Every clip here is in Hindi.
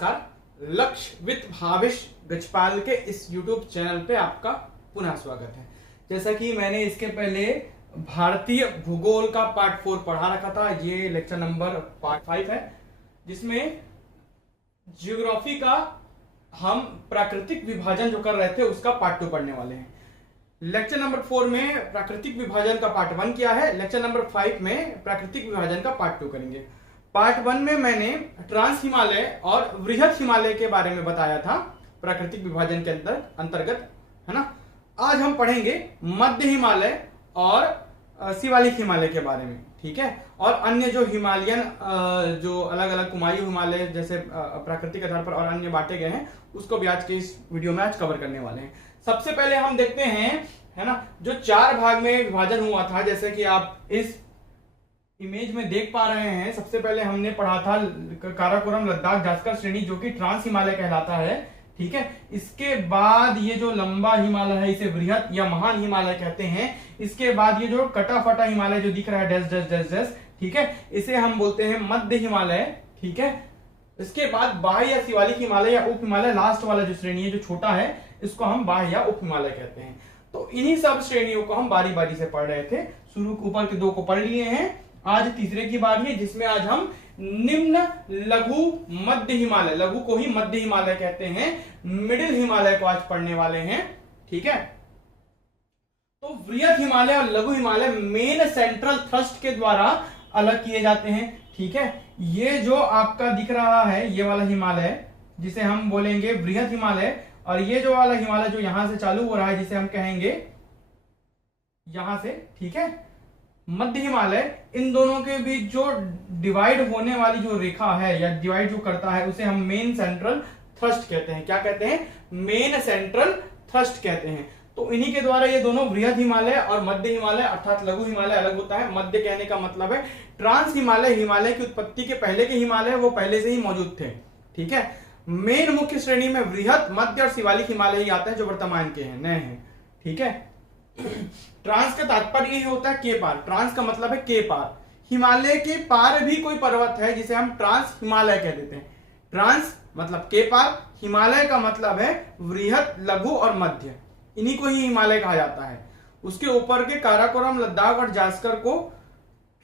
नमस्कार। लक्ष्य विद भावेश गजपाल के इस YouTube चैनल पे आपका पुनः स्वागत है। जैसा कि मैंने इसके पहले भारतीय भूगोल का पार्ट 4 पढ़ा रखा था, ये लेक्चर नंबर पार्ट 5 है, जिसमें ज्योग्राफी का हम प्राकृतिक विभाजन जो कर रहे थे उसका पार्ट 2 पढ़ने वाले हैं। लेक्चर नंबर 4 में प्राकृतिक विभाजन का पार्ट 1 किया है, लेक्चर नंबर 5 में प्राकृतिक विभाजन का पार्ट 2 करेंगे। पार्ट 1 में मैंने ट्रांस हिमालय और वृहत हिमालय के बारे में बताया था प्राकृतिक विभाजन के अंतर्गत, है ना। आज हम पढ़ेंगे मध्य हिमालय और शिवालिक हिमालय के बारे में, ठीक है। और अन्य जो हिमालयन जो अलग अलग कुमायूं हिमालय जैसे प्राकृतिक आधार पर और अन्य बांटे गए हैं उसको भी आज के इस वीडियो में आज कवर करने वाले हैं। सबसे पहले हम देखते हैं, है ना, जो 4 भाग में विभाजन हुआ था, जैसे कि आप इस इमेज में देख पा रहे हैं। सबसे पहले हमने पढ़ा था काराकोरम लद्दाख जास्कर श्रेणी, जो कि ट्रांस हिमालय कहलाता है, ठीक है। इसके बाद ये जो लंबा हिमालय है इसे वृहत या महान हिमालय कहते हैं। इसके बाद ये जो कटा फटा हिमालय जो दिख रहा है डैश डैश डैश डैश, ठीक है, इसे हम बोलते हैं मध्य हिमालय, ठीक है। इसके बाद बाह्य या शिवालिक हिमालय या उप हिमालय, लास्ट वाला जो श्रेणी है जो छोटा है इसको हम बाह्य या उप हिमालय कहते हैं। तो इन्हीं सब श्रेणियों को हम बारी बारी से पढ़ रहे थे। शुरू ऊपर के 2 को पढ़ लिए हैं, आज तीसरे की बारी है, जिसमें आज हम निम्न लघु मध्य हिमालय, लघु को ही मध्य हिमालय कहते हैं, मिडिल हिमालय को आज पढ़ने वाले हैं, ठीक है। तो वृहत हिमालय और लघु हिमालय मेन सेंट्रल थ्रस्ट के द्वारा अलग किए जाते हैं, ठीक है। ये जो आपका दिख रहा है ये वाला हिमालय जिसे हम बोलेंगे वृहत हिमालय, और ये जो वाला हिमालय जो यहां से चालू हो रहा है जिसे हम कहेंगे यहां से, ठीक है, मध्य हिमालय। इन दोनों के बीच जो डिवाइड होने वाली जो रेखा है या डिवाइड जो करता है उसे हम मेन सेंट्रल थ्रस्ट कहते हैं। क्या कहते हैं? मेन सेंट्रल थ्रस्ट कहते हैं। तो इन्हीं के द्वारा ये दोनों वृहत हिमालय और मध्य हिमालय अर्थात लघु हिमालय अलग होता है। मध्य कहने का मतलब है ट्रांस हिमालय, हिमालय की उत्पत्ति के पहले के हिमालय वो पहले से ही मौजूद थे, ठीक है। मेन मुख्य श्रेणी में वृहत, मध्य और शिवालिक हिमालय ही आते हैं जो वर्तमान के हैं, नए हैं, ठीक है। ट्रांस का तात्पर्य यही होता है के पार। ट्रांस का मतलब है के पार। हिमालय के पार भी कोई पर्वत है जिसे हम ट्रांस हिमालय कह देते हैं। ट्रांस मतलब के पार, हिमालय का मतलब है वृहत, लघु और मध्य, इन्हीं को ही हिमालय कहा जाता है। उसके ऊपर के काराकोरम लद्दाख और जास्कर को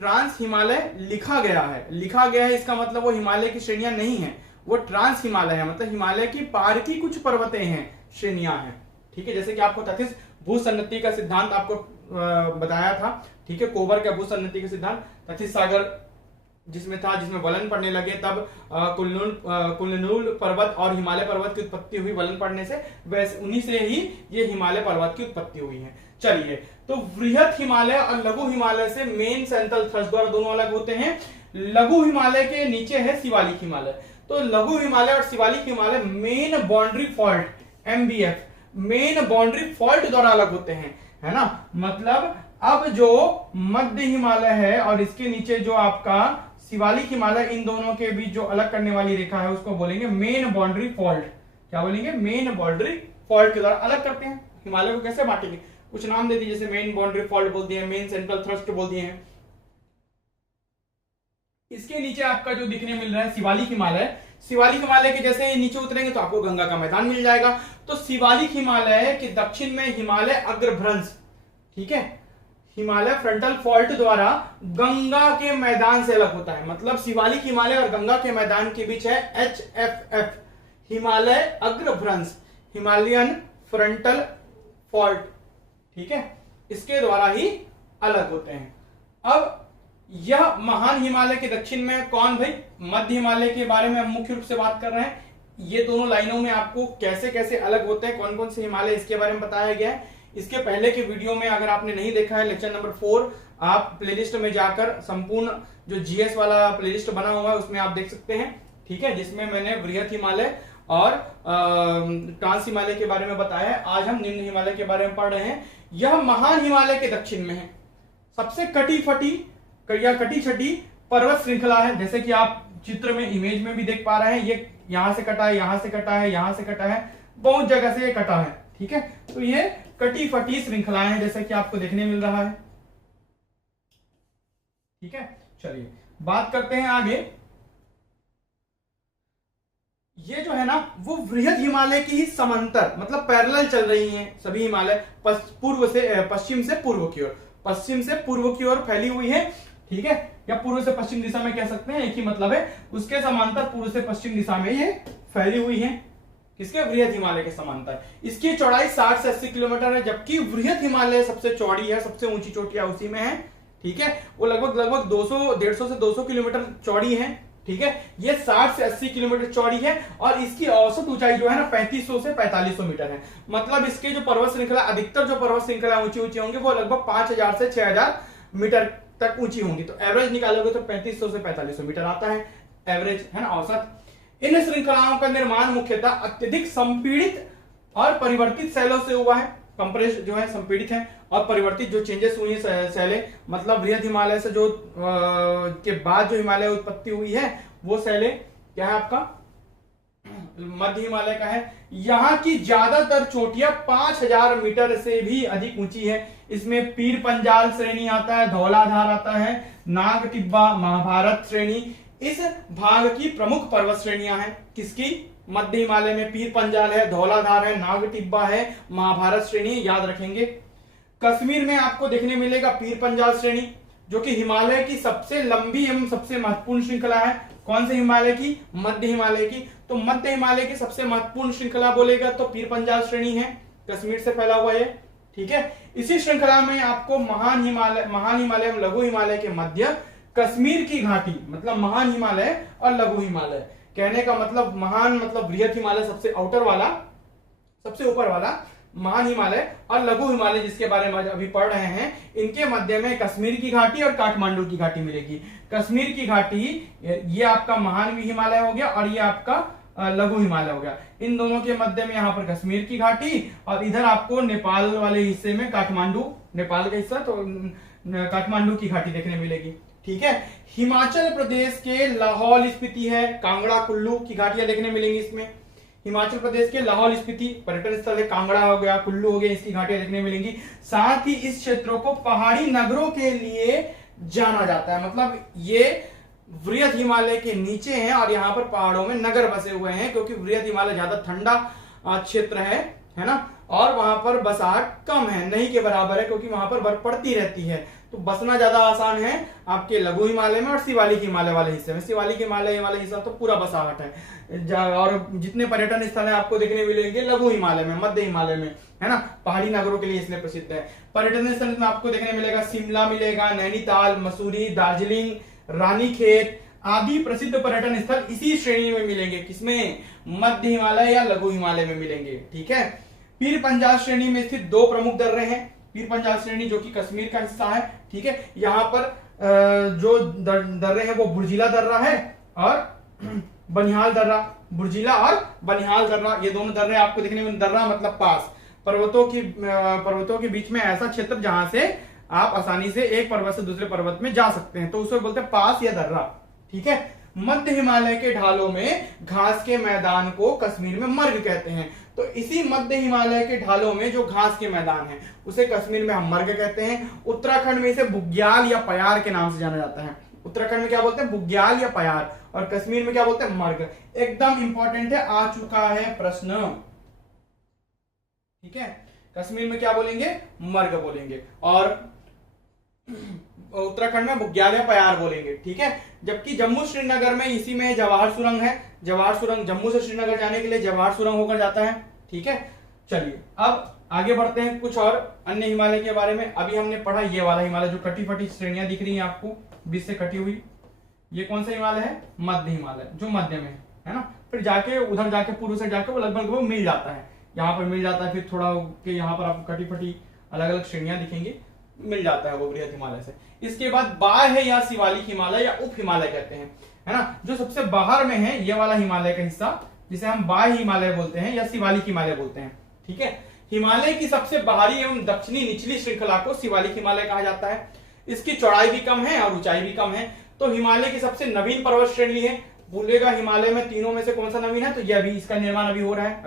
ट्रांस हिमालय लिखा गया है। लिखा गया है इसका मतलब वो हिमालय की श्रेणियां नहीं है, वो ट्रांस हिमालय है, मतलब हिमालय की पार की कुछ पर्वतें हैं, श्रेणियां हैं, ठीक है। जैसे कि आपको तथिस भूसन्नति का सिद्धांत आपको बताया था, ठीक है। कोबर का भूसन्नति का सिद्धांत तथिस सागर जिसमें था, जिसमें वलन पड़ने लगे तब कुल्लूल पर्वत और हिमालय पर्वत की उत्पत्ति हुई वलन पड़ने से, वैसे उन्हीं से ही ये हिमालय पर्वत की उत्पत्ति हुई है। चलिए, तो वृहत हिमालय और लघु हिमालय से मेन सेंट्रल थ्रस्ट द्वारा दोनों अलग होते हैं। लघु हिमालय के नीचे है शिवालिक हिमालय। तो लघु हिमालय और Shivalik Himalaya main boundary fault, MBF, main boundary fault द्वारा अलग होते हैं, है ना। मतलब अब जो मध्य हिमालय है और इसके नीचे जो आपका शिवालिक हिमालय, इन दोनों के बीच जो अलग करने वाली रेखा है उसको बोलेंगे मेन बाउंड्री फॉल्ट। क्या बोलेंगे? मेन बाउंड्री फॉल्ट के द्वारा अलग करते हैं। हिमालय को कैसे बांटेंगे? कुछ नाम दे दिए, जैसे मेन बाउंड्री फॉल्ट बोल दिए, मेन सेंट्रल थ्रस्ट बोल दिए हैं। इसके नीचे आपका जो दिखने मिल रहा है शिवालिक हिमालय, शिवालिक हिमालय के जैसे ही नीचे उतरेंगे तो आपको गंगा का मैदान मिल जाएगा। तो शिवालिक हिमालय के दक्षिण में हिमालय अग्रभ्रंश, ठीक है, हिमालय फ्रंटल फॉल्ट द्वारा गंगा के मैदान से अलग होता है। मतलब शिवालिक हिमालय और गंगा के मैदान के बीच है HFF, हिमालय अग्रभ्रंश, हिमालयन फ्रंटल फॉल्ट, ठीक है, इसके द्वारा ही अलग होते हैं। अब यह महान हिमालय के दक्षिण में कौन भाई? मध्य हिमालय के बारे में हम मुख्य रूप से बात कर रहे हैं। ये दोनों लाइनों में आपको कैसे कैसे अलग होते हैं, कौन कौन से हिमालय, इसके बारे में बताया गया है। इसके पहले के वीडियो में अगर आपने नहीं देखा है, लेक्चर नंबर 4, आप प्लेलिस्ट में जाकर संपूर्ण जो GS वाला प्लेलिस्ट बना हुआ है उसमें आप देख सकते हैं, ठीक है, जिसमें मैंने वृहत हिमालय और ट्रांस हिमालय के बारे में बताया है। आज हम निम्न हिमालय के बारे में पढ़ रहे हैं। यह महान हिमालय के दक्षिण में है। सबसे कटी फटी या कटी छटी पर्वत श्रृंखला है, जैसे कि आप चित्र में इमेज में भी देख पा रहे हैं। ये यहां से कटा है, यहां से कटा है, यहां से कटा है, बहुत जगह से ये कटा है, ठीक है। तो ये कटी फटी श्रृंखलाएं हैं जैसे कि आपको देखने मिल रहा है, ठीक है। चलिए बात करते हैं आगे। ये जो है ना वो वृहद हिमालय की ही समांतर मतलब पैरेलल चल रही हैं सभी हिमालय, पूर्व से पश्चिम से पूर्व की ओर, पश्चिम से पूर्व की ओर फैली हुई है, ठीक है, या पूर्व से पश्चिम दिशा में कह सकते हैं, एक ही मतलब है, उसके समांतर पूर्व से पश्चिम दिशा में ये फैली हुई है। किसके? वृहद हिमालय के समांतर। इसकी चौड़ाई 60 से 80 किलोमीटर है, जबकि वृहद हिमालय सबसे चौड़ी है, सबसे ऊंची चोटियां उसी में है, ठीक है, वो लगभग 200 150 से 200 किलोमीटर चौड़ी है, ठीक है, ये 60 से 80 किलोमीटर चौड़ी है और इसकी औसत ऊंचाई जो है ना 3500 से 4500 मीटर है। मतलब इसके जो पर्वत श्रृंखला, अधिकतर जो पर्वत श्रृंखला ऊंची ऊंची होंगी वो लगभग 5000 से 6000 मीटर तक ऊंची होंगी। तो एवरेज निकालोगे तो 3500 से 4500 मीटर आता है एवरेज, है ना, औसत। इन श्रृंखलाओं का निर्माण मुख्यतः अत्यधिक संपीड़ित और परिवर्तित शैलों से हुआ है। कंप्रेस जो है संपीड़ित है और परिवर्तित जो चेंजेस हुई है शैलें, मतलब वृहद हिमालय से जो के बाद जो हिमालय उत्पत्ति हुई है वो शैलें क्या है आपका मध्य हिमालय का है। यहाँ की ज्यादातर चोटियां 5000 मीटर से भी अधिक ऊंची है। इसमें पीर पंजाल श्रेणी आता है, धौलाधार आता है, नाग टिब्बा, महाभारत श्रेणी इस भाग की प्रमुख पर्वत श्रेणियां हैं। किसकी? मध्य हिमालय में पीर पंजाल है, धौलाधार है, नाग टिब्बा है, महाभारत श्रेणी याद रखेंगे। कश्मीर में आपको देखने मिलेगा पीर पंजाल श्रेणी, जो कि हिमालय की सबसे लंबी एवं सबसे महत्वपूर्ण श्रृंखला है। कौन से हिमालय की? मध्य हिमालय की। तो मध्य हिमालय की सबसे महत्वपूर्ण श्रृंखला बोलेगा तो पीर पंजाल श्रेणी है, कश्मीर से फैला हुआ है, ठीक है। इसी श्रृंखला में आपको महान हिमालय एवं लघु हिमालय के मध्य कश्मीर की घाटी, मतलब महान हिमालय और लघु हिमालय, कहने का मतलब महान मतलब बृहद हिमालय सबसे आउटर वाला, सबसे ऊपर वाला महान हिमालय, और लघु हिमालय जिसके बारे में अभी पढ़ रहे हैं, इनके मध्य में कश्मीर की घाटी और काठमांडू की घाटी मिलेगी। कश्मीर की घाटी ये आपका महान हिमालय हो गया और ये आपका लघु हिमालय हो गया। इन दोनों के मध्य में यहाँ पर कश्मीर की घाटी और इधर आपको नेपाल वाले हिस्से में काठमांडू, नेपाल का हिस्सा, तो काठमांडू की घाटी देखने मिलेगी, ठीक है। हिमाचल प्रदेश के लाहौल स्पीति है, कांगड़ा, कुल्लू की घाटियां देखने मिलेंगी इसमें। हिमाचल प्रदेश के लाहौल स्पीति पर्यटन स्थल है, कांगड़ा हो गया, कुल्लू हो गया, इसकी घाटियां देखने मिलेंगी। साथ ही इस क्षेत्रों को पहाड़ी नगरों के लिए जाना जाता है, मतलब ये वृहद हिमालय के नीचे हैं और यहाँ पर पहाड़ों में नगर बसे हुए हैं, क्योंकि वृहद हिमालय ज्यादा ठंडा क्षेत्र है ना, और वहां पर बसाहट कम है, नहीं के बराबर है, क्योंकि वहां पर बर्फ पड़ती रहती है, तो बसना ज्यादा आसान है आपके लघु हिमालय में और शिवालिक हिमालय वाले हिस्से में। शिवालिक हिमालय वाले हिस्सा तो पूरा बसाहट है, और जितने पर्यटन स्थल है आपको देखने मिलेंगे लघु हिमालय में, मध्य हिमालय में, है ना, पहाड़ी नगरों के लिए इसलिए प्रसिद्ध है। पर्यटन स्थल में आपको देखने मिलेगा शिमला मिलेगा, नैनीताल, मसूरी, दार्जिलिंग, रानीखेत आदि प्रसिद्ध पर्यटन स्थल इसी श्रेणी में मिलेंगे। किसमें? मध्य हिमालय या लघु हिमालय में मिलेंगे, ठीक है। पीर पंजाल श्रेणी में स्थित दो प्रमुख दर्रे हैं। पीर पंजाल श्रेणी जो कि कश्मीर का हिस्सा है, ठीक है, यहाँ पर जो दर्रे हैं वो बुर्जिला दर्रा है और बनिहाल दर्रा, बुर्जिला और बनिहाल दर्रा, ये दोनों दर्रे आपको देखने में, दर्रा मतलब पास, पर्वतों के बीच में ऐसा क्षेत्र जहां से आप आसानी से एक पर्वत से दूसरे पर्वत में जा सकते हैं, तो उसे बोलते हैं पास या दर्रा, ठीक है। मध्य हिमालय के ढालों में घास के मैदान को कश्मीर में मर्ग कहते हैं, तो इसी मध्य हिमालय के ढालों में जो घास के मैदान है उसे कश्मीर में हम मर्ग कहते हैं। उत्तराखंड में इसे बुग्याल या पयार के नाम से जाना जाता है। उत्तराखंड में क्या बोलते हैं? बुग्याल या पयार, और कश्मीर में क्या बोलते हैं? मर्ग। एकदम इंपॉर्टेंट है, आ चुका है प्रश्न, ठीक है। कश्मीर में क्या बोलेंगे? मर्ग बोलेंगे, और उत्तराखंड में बुग्याल या पयार बोलेंगे, ठीक है। जबकि जम्मू श्रीनगर में इसी में जवाहर सुरंग है, जवाहर सुरंग जम्मू से श्रीनगर जाने के लिए जवाहर सुरंग होकर जाता है, ठीक है। चलिए अब आगे बढ़ते हैं कुछ और अन्य हिमालय के बारे में। अभी हमने पढ़ा ये वाला हिमालय जो कटी फटी श्रेणियां दिख रही हैं आपको बीच से कटी हुई, ये कौन सा हिमालय है? मध्य हिमालय, जो मध्य में है ना। फिर जाके उधर जाके पूर्व से जाके वो लगभग वो मिल जाता है, यहाँ पर मिल जाता है, फिर थोड़ा के यहाँ पर आपको कटी फटी अलग अलग श्रेणियां दिखेंगी, मिल जाता है वो बृहद हिमालय से। इसके बाद बाह्य या शिवालिक हिमालय या उप हिमालय कहते हैं, है ना, जो सबसे बाहर में है ये वाला हिमालय का हिस्सा, जिसे हम बाह्य हिमालय बोलते हैं या शिवालिक हिमालय बोलते हैं, ठीक है। हिमालय की सबसे बाहरी एवं दक्षिणी निचली श्रृंखला को शिवालिक हिमालय कहा जाता है। इसकी चौड़ाई भी कम है और ऊंचाई भी कम है। तो हिमालय की सबसे नवीन पर्वत श्रेणी है। बोलेगा हिमालय में तीनों में से कौन सा नवीन है, तो ये अभी इसका निर्माण अभी हो रहा है,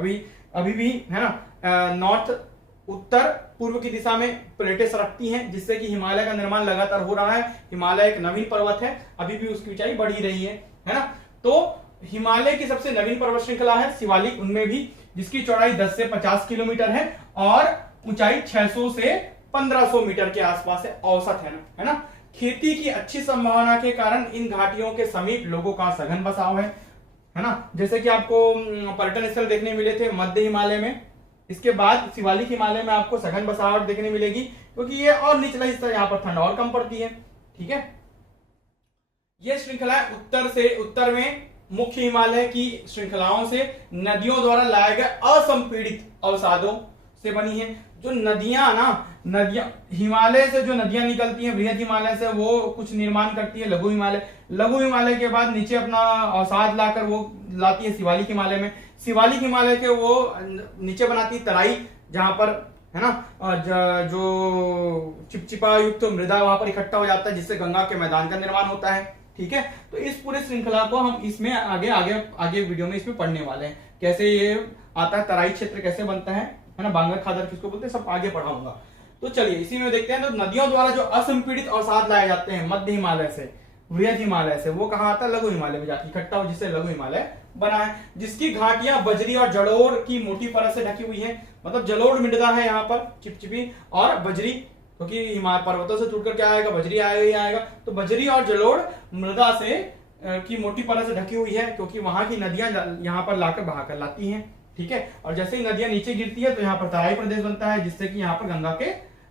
अभी भी है ना। नॉर्थ उत्तर पूर्व की दिशा में प्लेटें सरकती हैं, जिससे कि हिमालय का निर्माण लगातार हो रहा है। हिमालय एक नवीन पर्वत है, अभी भी उसकी ऊंचाई बढ़ी रही है ना। तो हिमालय की सबसे नवीन पर्वत श्रृंखला है शिवालिक, उनमें भी, जिसकी चौड़ाई 10 से 50 किलोमीटर है और ऊंचाई 600 से 1500 मीटर के आसपास है, औसत है ना। खेती की अच्छी संभावना के कारण इन घाटियों के समीप लोगों का सघन बसाव है ना। जैसे कि आपको पर्यटन स्थल देखने मिले थे मध्य हिमालय में, इसके बाद शिवालिक हिमालय में आपको सघन बसावट देखने मिलेगी, क्योंकि ये और निचला हिस्सा, यहाँ पर ठंड और कम पड़ती है। ठीक है, ये श्रृंखला उत्तर में मुख्य हिमालय की श्रृंखलाओं से नदियों द्वारा लाए गए असंपीड़ित अवसादों से बनी है। जो नदियां हिमालय से जो नदियां निकलती हैं बृहद हिमालय से, वो कुछ निर्माण करती है लघु हिमालय के बाद नीचे अपना अवसाद लाकर वो लाती है शिवालिक हिमालय में। शिवालिक हिमालय के वो नीचे बनाती है तराई, जहां पर है ना जो चिपचिपा युक्त मृदा वहां पर इकट्ठा हो जाता है, जिससे गंगा के मैदान का निर्माण होता है। ठीक है, तो इस पूरे श्रृंखला को हम इसमें आगे वीडियो में इसमें पढ़ने वाले हैं, कैसे ये आता है, तराई क्षेत्र कैसे बनता है ना, बांगर खादर किसको बोलते हैं, सब आगे पढ़ाऊंगा। तो चलिए इसी में देखते हैं। तो नदियों द्वारा जो असंपीड़ित अवसाद लाए जाते हैं मध्य हिमालय से, बृहद हिमालय से, वो कहाँ आता है, लघु हिमालय में जाके इकट्ठा हो, जिससे लघु हिमालय बना है, जिसकी घाटियां बजरी और जलोढ़ की मोटी परत से ढकी हुई है। मतलब जलोढ़ मृदा है यहाँ पर चिपचिपी, और बजरी, क्योंकि हिमालय पर्वतों से टूटकर क्या आएगा, बजरी आएगा ही आएगा। तो बजरी और जलोढ़ मृदा से की मोटी परत से ढकी हुई है, क्योंकि वहां की नदियां यहाँ पर लाकर बहाकर लाती हैं। ठीक है, और जैसे ही नदियां नीचे गिरती है तो यहाँ पर तराई प्रदेश बनता है, जिससे कि यहाँ पर गंगा के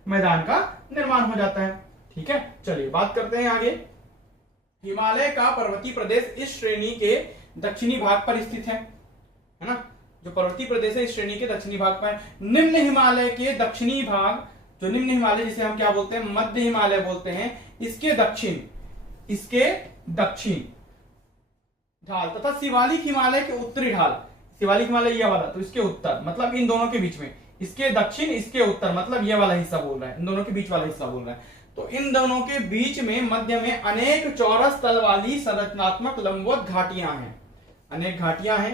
मैदान का निर्माण हो जाता है। ठीक है, चलिए बात करते हैं आगे। हिमालय का पर्वतीय प्रदेश इस श्रेणी के दक्षिणी भाग पर स्थित है ना। जो पर्वतीय प्रदेश है इस श्रेणी के दक्षिणी भाग पर। निम्न हिमालय के दक्षिणी भाग, जो निम्न हिमालय जिसे हम क्या बोलते हैं, मध्य हिमालय बोलते हैं, इसके दक्षिण ढाल तथा शिवालिक हिमालय के उत्तरी ढाल, शिवालिक हिमालय ये वाला, तो इसके उत्तर, मतलब इन दोनों के बीच में, इसके दक्षिण इसके उत्तर, मतलब ये वाला हिस्सा बोल रहा है, इन दोनों के बीच वाला हिस्सा बोल रहा है। तो इन दोनों के बीच में मध्य में अनेक चौरस तल वाली संरचनात्मक लंबवत घाटियां हैं, अनेक घाटियां हैं।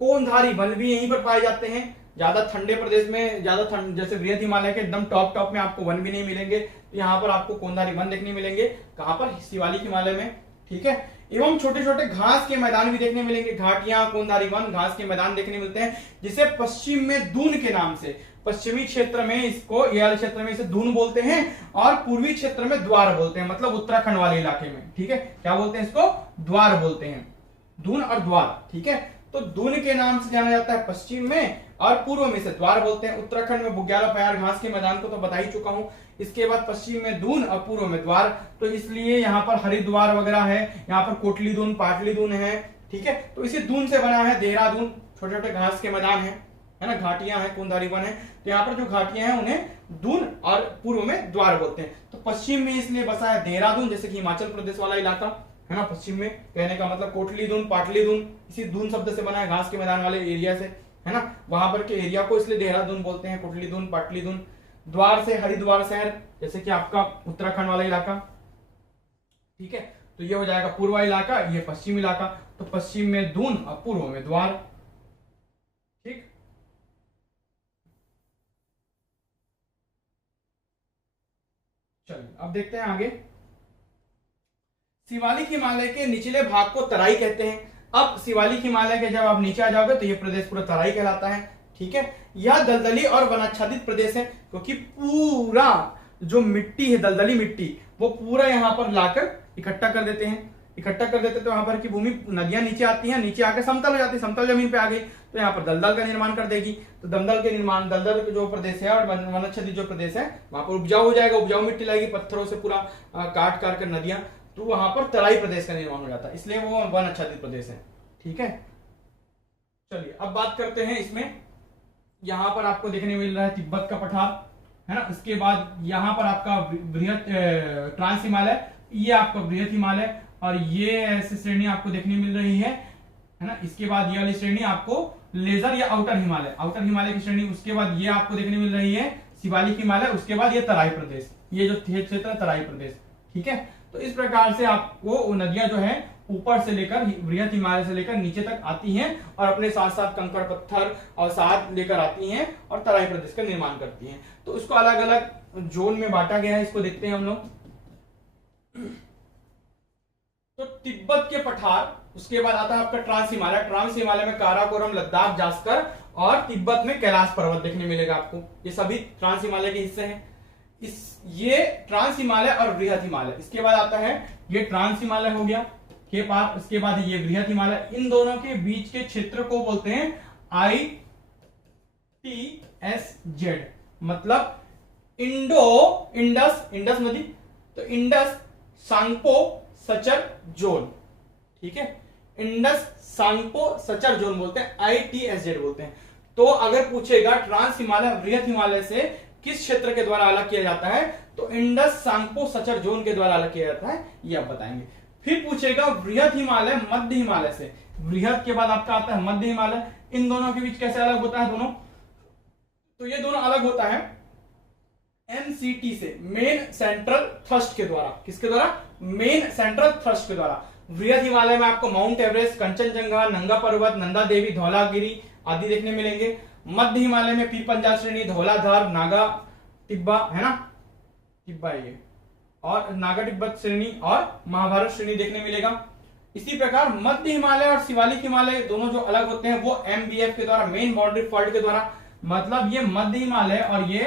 कोनधारी वन भी यहीं पर पाए जाते हैं। ज्यादा ठंडे प्रदेश में, ज्यादा ठंड, जैसे बृहद हिमालय के एकदम टॉप में आपको वन भी नहीं मिलेंगे, तो यहाँ पर आपको कोनधारी वन देखने मिलेंगे। कहां पर, शिवालिक हिमालय में। ठीक है, एवं छोटे छोटे घास के मैदान भी देखने मिलेंगे। घाटियां, कोनधारी वन, घास के मैदान देखने मिलते हैं, जिसे पश्चिम में दून के नाम से, पश्चिमी क्षेत्र में इसको, ये वाले क्षेत्र में इसे दून बोलते हैं, और पूर्वी क्षेत्र में द्वार बोलते हैं, मतलब उत्तराखंड वाले इलाके में। ठीक है, क्या बोलते हैं इसको, द्वार बोलते हैं, दून और द्वार। ठीक है, तो दून के नाम से जाना जाता है पश्चिम में, और पूर्व में से द्वार बोलते हैं। उत्तराखंड में बुग्याल प्यार घास के मैदान को तो बता ही चुका हूं। इसके बाद पश्चिम में दून और पूर्व में द्वार, तो इसलिए यहाँ पर हरिद्वार वगैरह है, यहाँ पर कोटली दून, पाटली दून है। ठीक है, तो इसी दून से बना है देहरादून, छोटे छोटे घास के मैदान है ना, घाटियां हैं, कोनधारी वन है। तो यहाँ पर जो घाटियां हैं उन्हें दून और पूर्व में द्वार बोलते हैं। तो पश्चिम में इसलिए बसा है देहरादून, जैसे कि हिमाचल प्रदेश वाला इलाका है ना, पश्चिम में, कहने का मतलब कोटली दून, पाटली दून, इसी दून शब्द से बना है, घास के मैदान वाले एरिया से, है ना, वहां पर के एरिया को इसलिए देहरादून बोलते हैं, कोटली दून, पाटली दून। द्वार से हरिद्वार शहर, जैसे कि आपका उत्तराखंड वाला इलाका। ठीक है, तो ये हो जाएगा पूर्व इलाका, ये पश्चिम इलाका। तो पश्चिम में दून और पूर्व में द्वार। ठीक, चलिए अब देखते हैं आगे। शिवालिक हिमालय के निचले भाग को तराई कहते हैं। अब शिवालिक हिमालय के जब आप नीचे आ जाओगे तो ये प्रदेश पूरा तराई कहलाता है। ठीक है, यह दलदली और वनाच्छादित प्रदेश है, क्योंकि पूरा जो मिट्टी है, दलदली मिट्टी, वो पूरा यहाँ पर लाकर इकट्ठा कर देते हैं, तो वहां पर की भूमि, नदियां नीचे आती हैं, नीचे आकर समतल हो जाती है, समतल जमीन पे आ गई तो यहाँ पर दलदल का निर्माण कर देगी। तो दलदल जो प्रदेश है और वनाच्छादित जो प्रदेश है, वहां पर उपजाऊ हो जाएगा, उपजाऊ मिट्टी लगेगी, पत्थरों से पूरा काट कर नदियां, तो वहां पर तराई प्रदेश का निर्माण हो जाता है, इसलिए वो वनाच्छादित प्रदेश है। ठीक है, चलिए अब बात करते हैं इसमें। यहां पर आपको देखने मिल रहा है तिब्बत का पठार, है ना। इसके बाद यहाँ पर आपका बृहद ट्रांस हिमालय, ये आपका बृहद हिमालय, और ये ऐसी श्रेणी आपको देखने मिल रही है ना। इसके बाद ये वाली श्रेणी आपको लेजर या आउटर हिमालय की श्रेणी। उसके बाद ये आपको देखने मिल रही है शिवालिक हिमालय। उसके बाद ये तराई प्रदेश, ये जो क्षेत्र है तराई प्रदेश। ठीक है, तो इस प्रकार से आपको नदियां जो है ऊपर से लेकर, बृहद हिमालय से लेकर नीचे तक आती हैं, और अपने साथ साथ कंकड़ पत्थर और साथ लेकर आती हैं और तराई प्रदेश का निर्माण करती हैं। तो इसको अलग अलग जोन में बांटा गया है, इसको देखते हैं हम लोग। तो तिब्बत के पठार उसके बाद आता है आपका ट्रांस हिमालय। ट्रांस हिमालय में काराकोरम, लद्दाख, जास्कर और तिब्बत में कैलाश पर्वत देखने मिलेगा आपको। ये सभी ट्रांस हिमालय के हिस्से हैं। ये ट्रांस हिमालय और बृहत हिमालय। इसके बाद आता है ये ट्रांस हिमालय हो गया के बाद, इसके बाद ये बृहत हिमालय। इन दोनों के बीच के क्षेत्र को बोलते हैं ITSZ, मतलब इंडस नदी, तो इंडस सांगपो सचर जोन। ठीक है, इंडस सांगपो सचर जोन बोलते हैं, ITSZ बोलते हैं। तो अगर पूछेगा ट्रांस हिमालय बृहत हिमालय से किस क्षेत्र के द्वारा अलग किया जाता है, तो इंडस सांगपो सचर जोन के द्वारा अलग किया जाता है, ये आप बताएंगे। फिर पूछेगा बृहत हिमालय मध्य हिमालय से। बृहत के बाद आपका आता है मध्य हिमालय। इन दोनों के बीच कैसे अलग होता है दोनों, तो ये दोनों अलग होता है MCT से, मेन सेंट्रल थ्रस्ट के द्वारा। किसके द्वारा, मेन सेंट्रल थ्रस्ट के द्वारा। बृहत हिमालय में आपको माउंट एवरेस्ट, कंचनजंगा, नंगा पर्वत, नंदा देवी, धौलागिरी आदि देखने मिलेंगे। मध्य हिमालय में पीर पंजाब श्रेणी, धौलाधार, नागा टिब्बा, है ना, टिब्बा ये, और नागा तिब्बत श्रेणी और महाभारत श्रेणी देखने मिलेगा। इसी प्रकार मध्य हिमालय और शिवालिक हिमालय दोनों जो अलग होते हैं वो MBF के द्वारा, मेन बाउंड्री फॉल्ट के द्वारा। मतलब ये मध्य हिमालय और ये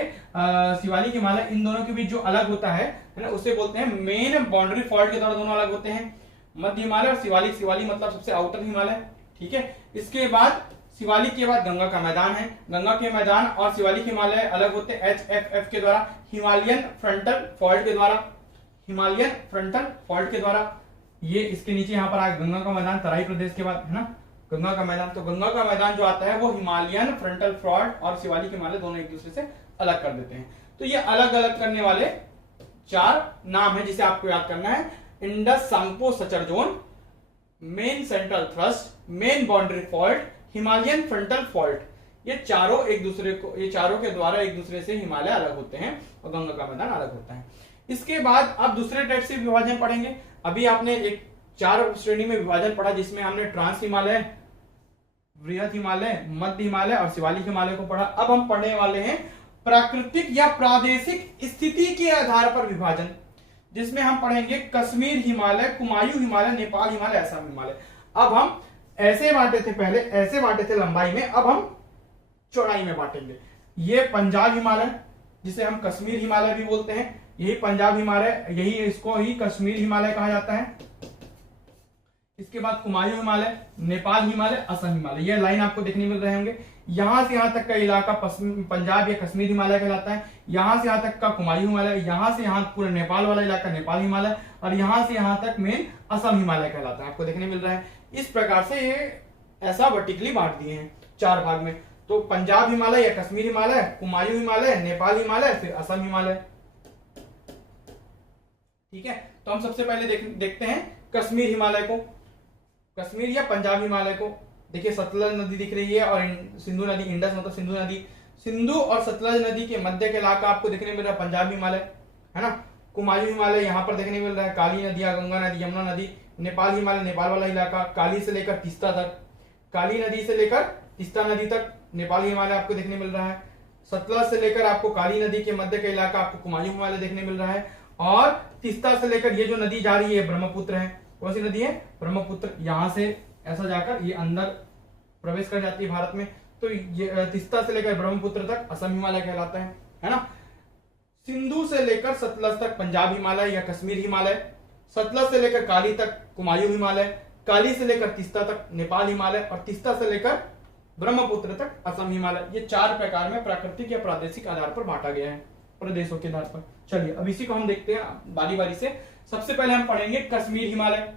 शिवालिक हिमालय, इन दोनों के बीच जो अलग होता है ना, उसे बोलते हैं मेन बाउंड्री फॉल्ट के द्वारा दोनों अलग होते हैं, मध्य हिमालय और शिवालिक। शिवालिक मतलब सबसे आउटर हिमालय। ठीक है, इसके बाद शिवालिक के बाद गंगा का मैदान है। गंगा के मैदान और शिवालिक हिमालय अलग होते हैं HFF के द्वारा, हिमालयन फ्रंटल फॉल्ट के द्वारा, हिमालयन फ्रंटल फॉल्ट के द्वारा। ये इसके नीचे यहाँ पर आगे गंगा का मैदान तराई प्रदेश के बाद, है ना, गंगा का मैदान। तो गंगा का मैदान जो आता है वो हिमालयन फ्रंटल फॉल्ट और शिवालिक हिमालय दोनों एक दूसरे से अलग कर देते हैं। तो ये अलग अलग करने वाले 4 नाम है जिसे आपको याद करना है। Indus Tsangpo suture zone, main central thrust, main boundary fault, Himalayan frontal fault. ये चारों एक दूसरे को, ये चारों के द्वारा एक दूसरे से हिमालय अलग होते हैं और गंगा का मैदान अलग होता है। इसके बाद आप दूसरे टाइप से विभाजन पढ़ेंगे। अभी आपने एक 4 श्रेणी में विभाजन पढ़ा जिसमें हमने ट्रांस हिमालय, बृहत हिमालय, मध्य हिमालय और शिवालिक हिमालय को पढ़ा। अब हम पढ़ने वाले हैं प्राकृतिक या प्रादेशिक स्थिति के आधार पर विभाजन, जिसमें हम पढ़ेंगे कश्मीर हिमालय, कुमायूं हिमालय, नेपाल हिमालय, असम हिमालय। अब हम ऐसे बांटे थे, पहले ऐसे बांटे थे लंबाई में, अब हम चौड़ाई में बांटेंगे। ये पंजाब हिमालय जिसे हम कश्मीर हिमालय भी बोलते हैं, यही पंजाब हिमालय, यही इसको ही कश्मीर हिमालय कहा जाता है। इसके बाद कुमायूं हिमालय, नेपाल हिमालय, असम हिमालय। ये लाइन आपको देखने मिल रहे होंगे। यहां से यहां तक का इलाका पंजाब या कश्मीर हिमालय कहलाता है। यहां से यहां तक का कुमायूं हिमालय, यहां से यहां पूरा नेपाल वाला इलाका नेपाल हिमालय, और यहां से यहां तक मेन असम हिमालय कहलाता है, आपको देखने मिल रहा है। इस प्रकार से ये ऐसा वर्टिकली बांट दिए हैं 4 भाग में। तो पंजाब हिमालय या कश्मीर हिमालय, कुमायूं हिमालय, नेपाल हिमालय, फिर असम हिमालय। ठीक है, तो हम सबसे पहले देखते हैं कश्मीर हिमालय को, कश्मीर या पंजाब हिमालय को। देखिए सतलज नदी दिख रही है और सिंधु नदी, इंडस मतलब सिंधु नदी, सिंधु और सतलज नदी के मध्य के इलाका आपको देखने मिल रहा है पंजाब हिमालय, है ना। कुमायूं हिमालय यहाँ पर देखने मिल रहा है, काली नदियां, गंगा नदी, यमुना नदी। नेपाल हिमालय, नेपाल वाला इलाका, काली से लेकर तीस्ता तक, काली नदी से लेकर तीस्ता नदी तक नेपाल हिमालय आपको देखने मिल रहा है। सतलज से लेकर आपको काली नदी के मध्य का इलाका आपको कुमायूं हिमालय देखने मिल रहा है, और तीस्ता से लेकर ये जो नदी जा रही है ब्रह्मपुत्र है, कौन सी नदी है, ब्रह्मपुत्र, यहां से ऐसा जाकर ये अंदर प्रवेश कर जाती है भारत में। तो ये तीस्ता से लेकर ब्रह्मपुत्र तक असम हिमालय कहलाता है ना। सिंधु से लेकर सतलज तक पंजाब हिमालय या कश्मीर हिमालय, सतलज से लेकर काली तक कुमायूं हिमालय, काली से लेकर तीस्ता तक नेपाल हिमालय, और तीस्ता से लेकर ब्रह्मपुत्र तक असम हिमालय। ये 4 प्रकार में प्राकृतिक या प्रादेशिक आधार पर बांटा गया है, प्रदेशों के आधार पर। चलिए अब इसी को हम देखते हैं बारी बारी से। सबसे पहले हम पढ़ेंगे कश्मीर हिमालय।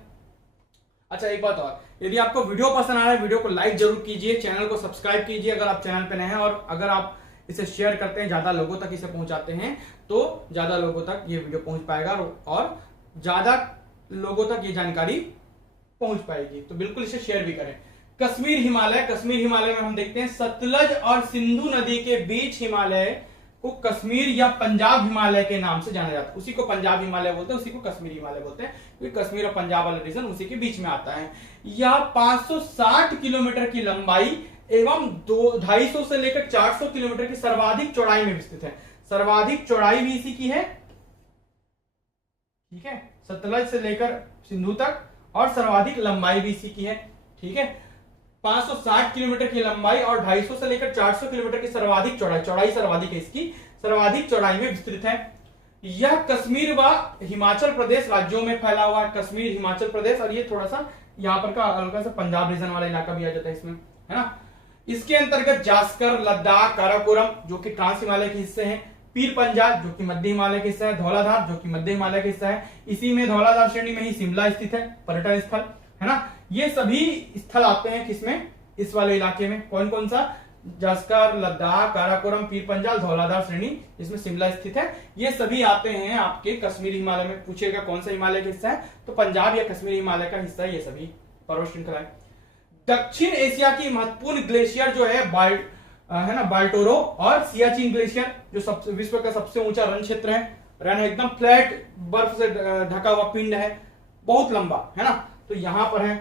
अच्छा एक बात और, यदि आपको वीडियो पसंद आ रहा है, वीडियो को लाइक जरूर कीजिए, चैनल को सब्सक्राइब कीजिए अगर आप चैनल पे नए हैं, और अगर आप इसे शेयर करते हैं, ज्यादा लोगों तक इसे पहुंचाते हैं, तो ज्यादा लोगों तक ये वीडियो पहुंच पाएगा और ज्यादा लोगों तक ये जानकारी पहुंच पाएगी। तो बिल्कुल इसे शेयर भी करें। कश्मीर हिमालय, कश्मीर हिमालय में हम देखते हैं सतलज और सिंधु नदी के बीच हिमालय को कश्मीर या पंजाब हिमालय के नाम से जाना जाता है। उसी को पंजाब हिमालय बोलते हैं, उसी को कश्मीर हिमालय बोलते हैं, क्योंकि कश्मीर और पंजाब वाला रीजन उसी के बीच में आता है। यह 560 किलोमीटर की लंबाई एवं 250 से लेकर 400 किलोमीटर की सर्वाधिक चौड़ाई में विस्तृत है। सर्वाधिक चौड़ाई भी इसी की है, ठीक है, सतलज से लेकर सिंधु तक, और सर्वाधिक लंबाई भी इसी की है। ठीक है, 560 किलोमीटर की लंबाई और 250 से लेकर 400 किलोमीटर की सर्वाधिक चौड़ाई सर्वाधिक है इसकी, सर्वाधिक चौड़ाई में विस्तृत है। यह कश्मीर व हिमाचल प्रदेश राज्यों में फैला हुआ है, कश्मीर हिमाचल प्रदेश, और ये थोड़ा सा यहाँ पर का हल्का सा पंजाब रीजन वाला इलाका भी आ जाता है इसमें, है ना। इसके अंतर्गत जास्कर, लद्दाख, काराकोरम जो कि ट्रांस हिमालय के हिस्से हैं, पीर पंजाब जो कि मध्य हिमालय का हिस्सा है, धौलाधार जो कि मध्य हिमालय का हिस्सा है, इसी में धौलाधार श्रेणी में ही शिमला स्थित है, पर्यटन स्थल, है ना। ये सभी स्थल आते हैं किसमें, इस वाले इलाके में। कौन कौन सा, जास्कर, लद्दाख, काराकोरम, पीर पंजाल, धौलाधार श्रेणी, इसमें शिमला स्थित है। ये सभी आते हैं आपके कश्मीरी हिमालय में। पूछेगा कौन सा हिमालय का हिस्सा है, तो पंजाब या कश्मीरी हिमालय का हिस्सा है ये सभी पर्वत श्रृंखला है। दक्षिण एशिया की महत्वपूर्ण ग्लेशियर जो है बाल्टोरो और सियाचिन ग्लेशियर, जो विश्व का सबसे ऊंचा रण क्षेत्र है। रण एकदम फ्लैट बर्फ से ढका हुआ पिंड है, बहुत लंबा, है ना। तो यहां पर है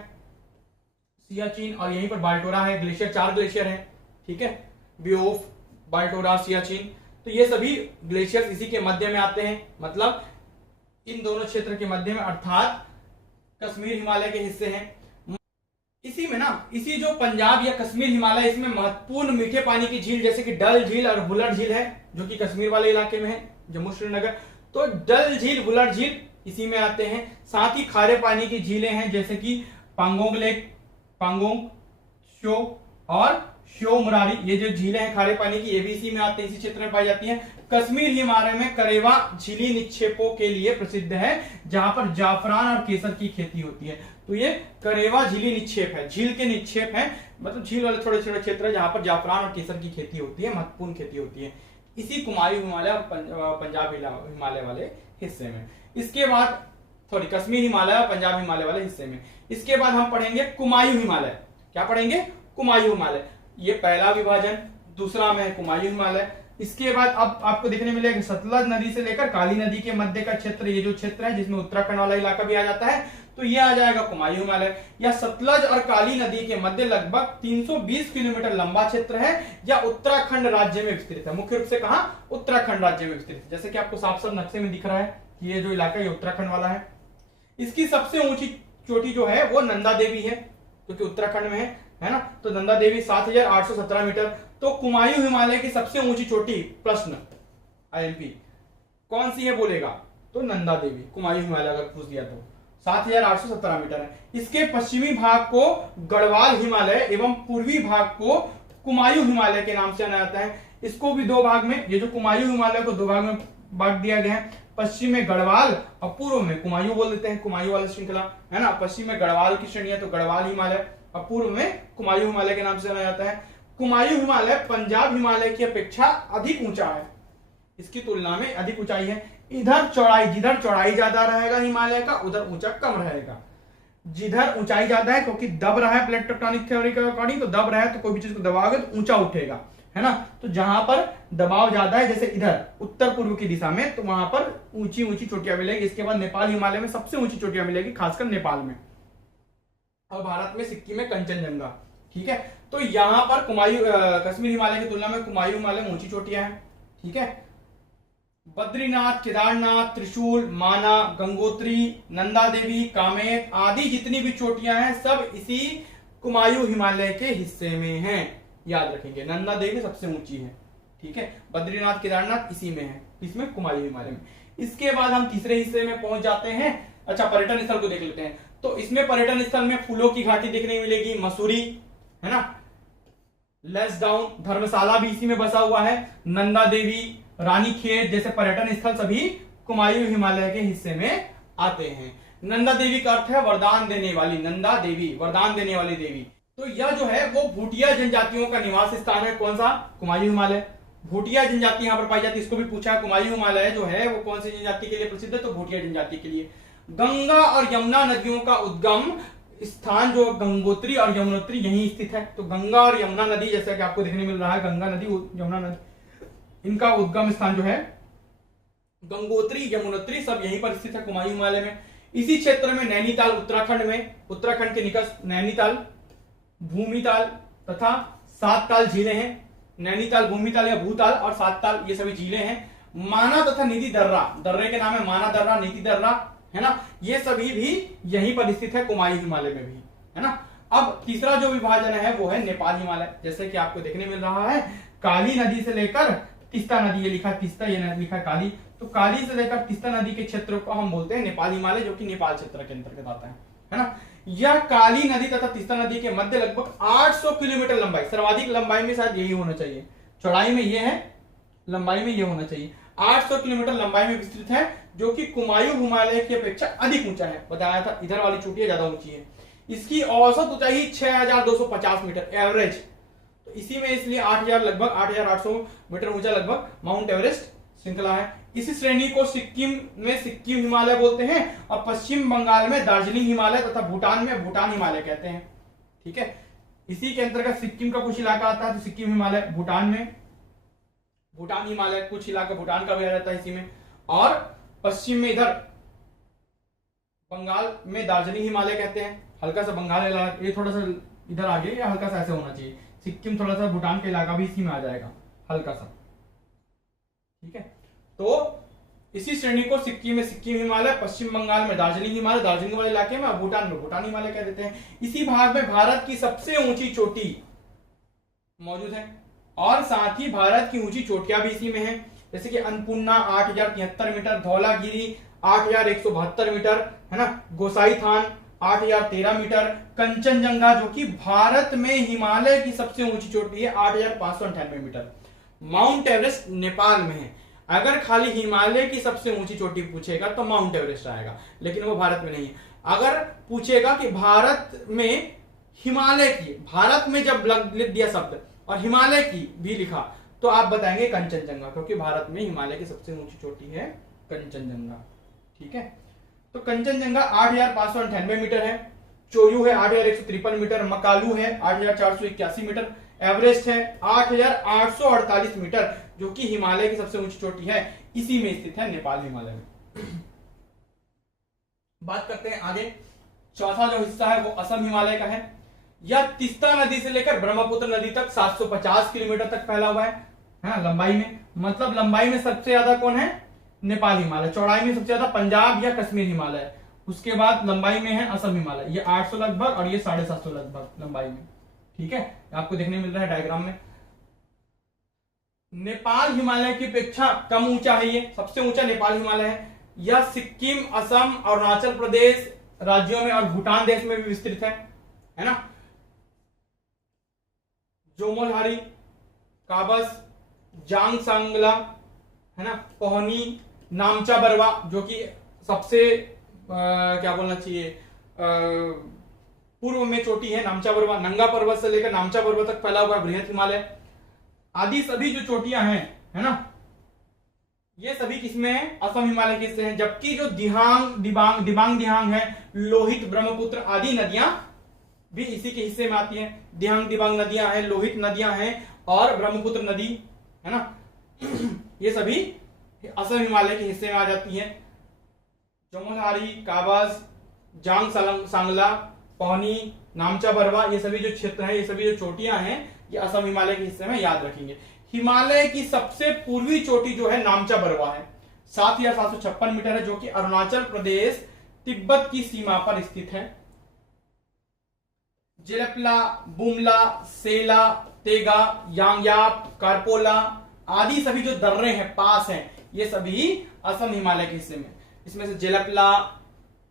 सियाचिन और यहीं पर बाल्टोरा है ग्लेशियर, 4 ग्लेशियर है। ठीक है, बियोफ, बाल्टोरा, सियाचिन, तो ये सभी ग्लेशियर्स इसी के मध्य में आते हैं, मतलब इन दोनों क्षेत्र के मध्य में, अर्थात कश्मीर हिमालय के हिस्से हैं। इसी में ना, इसी जो पंजाब या कश्मीर हिमालय, इसमें महत्वपूर्ण मीठे पानी की झील जैसे कि डल झील और वुलर झील है, जो कि कश्मीर वाले इलाके में है, जम्मू श्रीनगर। तो डल झील, वुलर झील इसी में आते हैं। साथ ही खारे पानी की झीलें हैं जैसे कि पांगोंग लेक, पांगोंग, शो और शो मुरारी, ये जो झीलें हैं खारे पानी की, ये भी इसी में आते हैं, इसी क्षेत्र में पाई जाती हैं। कश्मीर हिमालय में करेवा झीली निक्षेपों के लिए प्रसिद्ध है, जहां पर जाफरान और केसर की खेती होती है। तो ये करेवा झीली निक्षेप है, झील के निक्षेप है, मतलब झील वाले छोटे छोटे क्षेत्र है जहां पर जाफरान और केसर की खेती होती है, महत्वपूर्ण खेती होती है, इसी कुमायूं हिमालय और पंजाब हिमालय वाले हिस्से में। इसके बाद कश्मीर हिमालय और पंजाब हिमालय वाले हिस्से में। इसके बाद हम पढ़ेंगे कुमायूं हिमालय। क्या पढ़ेंगे, कुमायूं हिमालय। ये पहला विभाजन, दूसरा में है कुमायूं हिमालय। इसके बाद अब आपको देखने मिलेगा सतलज नदी से लेकर काली नदी के मध्य का क्षेत्र, ये जो क्षेत्र है जिसमें उत्तराखंड वाला इलाका भी आ जाता है, तो ये आ जाएगा कुमायूं हिमालय। या सतलज और काली नदी के मध्य लगभग 320 किलोमीटर लंबा क्षेत्र है, या उत्तराखंड राज्य में विस्तृत है। मुख्य रूप से कहां, उत्तराखंड राज्य में विस्तृत है। जैसे कि आपको साफ साफ नक्शे में दिख रहा है, ये जो इलाका है ये उत्तराखंड वाला है। इसकी सबसे ऊंची चोटी जो है वो नंदा देवी है, क्योंकि उत्तराखंड में है ना। तो नंदा देवी 7817 मीटर। तो कुमायूं हिमालय की सबसे ऊंची चोटी, प्रश्न आईएमपी, कौन सी है बोलेगा, तो नंदा देवी। कुमायूं हिमालय अगर पूछ दिया तो 7817 मीटर है। इसके पश्चिमी भाग को गढ़वाल हिमालय एवं पूर्वी भाग को कुमायूं हिमालय के नाम से जाना जाता है। इसको भी दो भाग में, ये जो कुमायूं हिमालय को दो भाग में बांट दिया गया है। पश्चिम में गढ़वाल और पूर्व में कुमायूं बोल देते हैं, कुमायूं वाला श्रृंखला, है ना। पश्चिम में गढ़वाल की श्रेणी है तो गढ़वाल हिमालय, और पूर्व में कुमायूं हिमालय के नाम से जाना जाता है। कुमायूं हिमालय पंजाब हिमालय की अपेक्षा अधिक ऊंचा है, इसकी तुलना में अधिक ऊंचाई है। इधर चौड़ाई, जिधर चौड़ाई ज्यादा रहेगा हिमालय का, उधर ऊंचा कम रहेगा। जिधर ऊंचाई ज्यादा है क्योंकि दब रहा है, प्लेट टेक्टोनिक थ्योरी के अकॉर्डिंग, तो दब रहा है तो कोई भी चीज को दबाओगे तो ऊंचा उठेगा, है ना। तो जहां पर दबाव ज्यादा है, जैसे इधर उत्तर पूर्व की दिशा में, तो वहां पर ऊंची ऊंची चोटियां मिलेगी। इसके बाद नेपाल हिमालय में सबसे ऊंची चोटियां मिलेगी, खासकर नेपाल में, और भारत में सिक्किम में कंचनजंगा। ठीक है, तो यहां पर कश्मीर हिमालय की तुलना में कुमायूं हिमालय में ऊंची चोटियां हैं। ठीक है, बद्रीनाथ, केदारनाथ, त्रिशूल, माना, गंगोत्री, नंदा देवी, कामेत आदि जितनी भी चोटियां हैं सब इसी कुमायूं हिमालय के हिस्से में हैं। याद रखेंगे, नंदा देवी सबसे ऊंची है। ठीक है, बद्रीनाथ, केदारनाथ इसी में है, इसमें कुमायूं हिमालय में। इसके बाद हम तीसरे हिस्से में पहुंच जाते हैं। अच्छा, पर्यटन स्थल को देख लेते हैं। तो इसमें पर्यटन स्थल में फूलों की घाटी देखने मिलेगी, मसूरी, है ना, लेसडाउन, धर्मशाला भी इसी में बसा हुआ है, नंदा देवी, रानीखेत जैसे पर्यटन स्थल सभी कुमायूं हिमालय के हिस्से में आते हैं। नंदा देवी का अर्थ है वरदान देने वाली, नंदा देवी वरदान देने वाली देवी। तो यह जो है वो भूटिया जनजातियों का निवास स्थान है। कौन सा, कुमायूं हिमालय। भूटिया जनजाति यहाँ पर पाई जाती है, इसको भी पूछा है। कुमायूं हिमालय जो है वो कौन सी जनजाति के लिए प्रसिद्ध है, तो भूटिया जनजाति के लिए। गंगा और यमुना नदियों का उद्गम स्थान जो गंगोत्री और यमुनोत्री यहीं स्थित है। तो गंगा और यमुना नदी, जैसा कि आपको देखने मिल रहा है, गंगा नदी, यमुना नदी, इनका उद्गम स्थान जो है गंगोत्री, यमुनोत्री सब यहीं पर स्थित है कुमायूं हिमालय में। इसी क्षेत्र में नैनीताल, उत्तराखंड में, उत्तराखंड के निकट नैनीताल, भूमिताल तथा सातताल झीलें हैं। नैनीताल, भूमिताल या भूताल और सातताल ये सभी झीलें हैं। माना तथा नीति दर्रा, दर्रे के नाम है माना दर्रा, नीति दर्रा, है ना, ये सभी भी यहीं पर स्थित है, कुमायूं हिमालय में भी, है ना। अब तीसरा जो विभाजन है वो है नेपाल हिमालय। जैसे कि आपको देखने मिल रहा है, काली नदी से लेकर तीस्ता नदी, ये लिखा तीस्ता, ये लिखा काली, तो काली से लेकर तीस्ता नदी के क्षेत्र को हम बोलते हैं नेपाल हिमालय, जो कि नेपाल क्षेत्र के अंतर्गत आता है ना। यह काली नदी तथा तीस्ता नदी के मध्य लगभग 800 किलोमीटर लंबाई, सर्वाधिक लंबाई में शायद यही होना चाहिए, चौड़ाई में ये है, लंबाई में ये होना चाहिए, 800 किलोमीटर लंबाई में विस्तृत है, जो कि कुमायूं हिमालय की अपेक्षा अधिक ऊंचा है। बताया था इधर वाली चोटियां ज्यादा ऊंची है। इसकी औसत ऊंचाई 6250 मीटर एवरेज, तो इसी में इसलिए 8000 लगभग 8800 मीटर ऊंचा लगभग माउंट एवरेस्ट श्रृंखला है। इसी श्रेणी को सिक्किम में सिक्किम हिमालय बोलते हैं, और पश्चिम बंगाल में दार्जिलिंग हिमालय तथा भूटान में भूटान हिमालय कहते हैं। ठीक है, इसी के अंतर्गत सिक्किम का कुछ इलाका आता है, तो सिक्किम हिमालय, भूटान में भूटान हिमालय, कुछ इलाका भूटान का भी आ जाता है इसी में, और पश्चिम में इधर बंगाल में दार्जिलिंग हिमालय कहते हैं। हल्का सा बंगाल इलाका, ये थोड़ा सा इधर आगे या हल्का सा ऐसे होना चाहिए, सिक्किम थोड़ा सा भूटान का इलाका भी इसी में आ जाएगा हल्का सा। ठीक है, तो इसी श्रेणी को सिक्किम में सिक्किम हिमालय, पश्चिम बंगाल में दार्जिलिंग हिमालय, दार्जिलिंग वाले इलाके में, भूटान में भूटान हिमालय कह देते हैं। इसी भाग में भारत की सबसे ऊंची चोटी मौजूद है, और साथ ही भारत की ऊंची चोटियां भी इसी में हैं, जैसे कि अन्नपूर्णा 8073 मीटर, धौलागिरी 8172 मीटर, है ना, गोसाईथान 8013 मीटर, कंचनजंगा जो कि भारत में हिमालय की सबसे ऊंची चोटी है 8598 मीटर, माउंट एवरेस्ट नेपाल में है। अगर खाली हिमालय की सबसे ऊंची चोटी पूछेगा तो माउंट एवरेस्ट आएगा, लेकिन वो भारत में नहीं है। अगर पूछेगा कि भारत में हिमालय की, भारत में जब लिख दिया शब्द और हिमालय की भी लिखा, तो आप बताएंगे कंचनजंगा, क्योंकि भारत में हिमालय की सबसे ऊंची चोटी है कंचनजंगा। ठीक है, तो कंचनजंगा 8598 मीटर है, चोयू है 8153 मीटर, मकालू है 8481 मीटर, एवरेस्ट है 8848 मीटर, जो कि हिमालय की सबसे ऊंची चोटी है, इसी में स्थित है, नेपाल हिमालय में। बात करते हैं आगे, चौथा जो हिस्सा है वो असम हिमालय का है। यह तीस्ता नदी से लेकर ब्रह्मपुत्र नदी तक 750 किलोमीटर तक फैला हुआ है, लंबाई में, मतलब लंबाई में सबसे ज्यादा कौन है, नेपाल हिमालय, चौड़ाई में सबसे ज्यादा पंजाब या कश्मीर हिमालय, उसके बाद लंबाई में है असम हिमालय, ये 800 लगभग और ये 750 लगभग लंबाई में। ठीक है, आपको देखने मिल रहा है डायग्राम में। नेपाल हिमालय की अपेक्षा कम ऊंचा है, ये सबसे ऊंचा नेपाल हिमालय है। यह सिक्किम, असम, अरुणाचल प्रदेश राज्यों में और भूटान देश में भी विस्तृत है ना। जोमोलहारी, काबस, जांगसांगला, है ना, पोहनी, नामचा बरवा, जो कि सबसे क्या बोलना चाहिए, पूर्व में चोटी है नामचा बरवा, नंगा पर्वत से लेकर नामचा पर्वत तक फैला हुआ है बृहत हिमालय, आदि सभी जो चोटियां हैं, है ना, ये सभी किसमें है, असम हिमालय के हिस्से हैं। जबकि जो दिबांग दिबांग है, लोहित, ब्रह्मपुत्र आदि नदियां भी इसी के हिस्से में आती हैं। दिबांग नदियां हैं, लोहित नदियां हैं और ब्रह्मपुत्र नदी, है ना, ये सभी असम हिमालय के हिस्से में आ जाती है। जोमोलहारी, काबस, जांग सांगला, पौनी, नामचा बरवा, ये सभी जो क्षेत्र है, ये सभी जो चोटियां हैं, ये असम हिमालय के हिस्से में, याद रखेंगे। हिमालय की सबसे पूर्वी चोटी जो है नामचा बरवा है, 7756 मीटर है, जो कि अरुणाचल प्रदेश तिब्बत की सीमा पर स्थित है। जेलपला, बुमला, सेला, तेगा, यांगयाप, कारपोला आदि सभी जो दर्रे हैं, पास हैं, ये सभी असम हिमालय के हिस्से में। इसमें से जेलपला,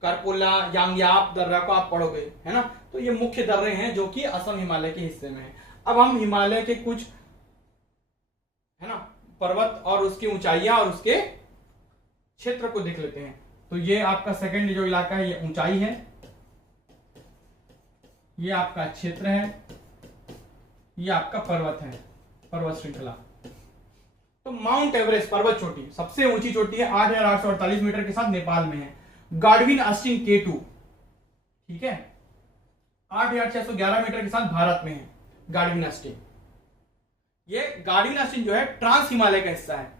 कारपोला, यांगयाप दर्रा को आप पढ़ोगे, है ना, तो ये मुख्य दर्रे हैं जो कि असम हिमालय के हिस्से में है। अब हम हिमालय के कुछ, है ना, पर्वत और उसकी ऊंचाइयां और उसके क्षेत्र को देख लेते हैं। तो ये आपका सेकंड जो इलाका है, ये ऊंचाई है, ये आपका क्षेत्र है, ये आपका पर्वत है, पर्वत श्रृंखला। तो माउंट एवरेस्ट पर्वत चोटी सबसे ऊंची चोटी है, 8848 मीटर के साथ नेपाल में है। गार्डविन अस्टिन K2, ठीक है, 8611 मीटर के साथ भारत में है गार्डविन अस्टिन। ये गार्डविन अस्टिन जो है ट्रांस हिमालय का हिस्सा है,